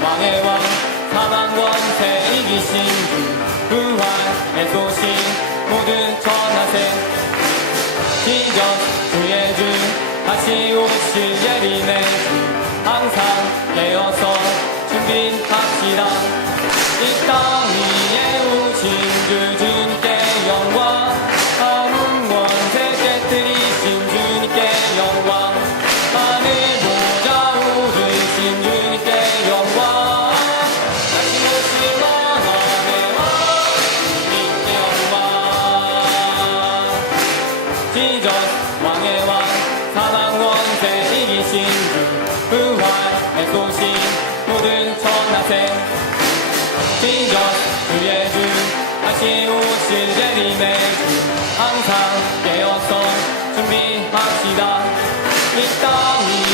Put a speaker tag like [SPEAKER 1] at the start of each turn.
[SPEAKER 1] 망해왕 사방권세 이기신 지적 왕의 왕 사망원세 이기신 주 부활 애소신 모든 천하세. 지적 주의 주 다시 오실 예림의 주 항상 깨어서 준비합시다. 이 땅이